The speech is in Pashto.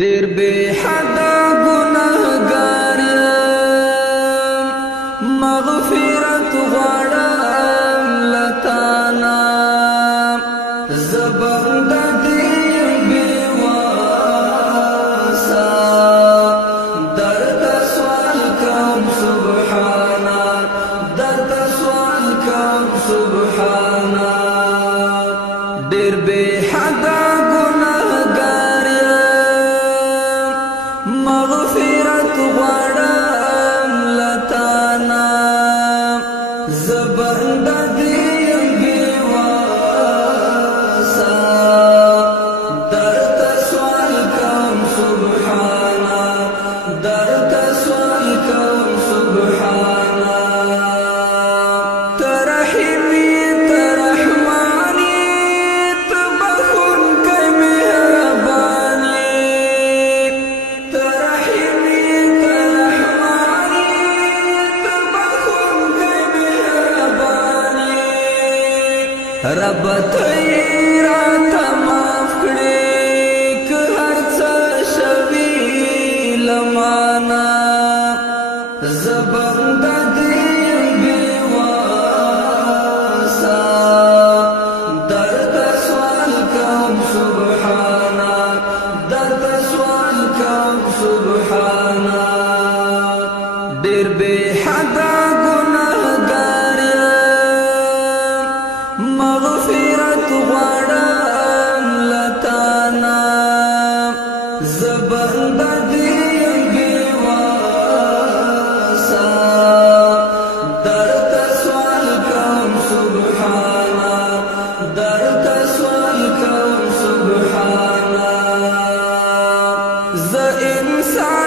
ډېر بے حدا ګناهګار مغفرت غواړم لتانا زبند دې بے واسا درد سوال کوم سبحانا درد سوال کوم سبحانا ډېر بے حدا مغفرت غواړم لتانا زبند دې بے واسا درد سوال کوم سبحانا درد سوال کوم سبحانا ترحمی ترحمانی تبخن کی مهربانی رب تیرا تماف کړي که هر څه شوي لمانا زبند دې بے واسا درد سوال کوم سبحانا درد سوال کوم سبحانا ډېر بے حدا مغفرت غواړم لتانا زبند دې بے واسا درد سوال کوم سبحانا درد سوال کوم سبحانا ز انسان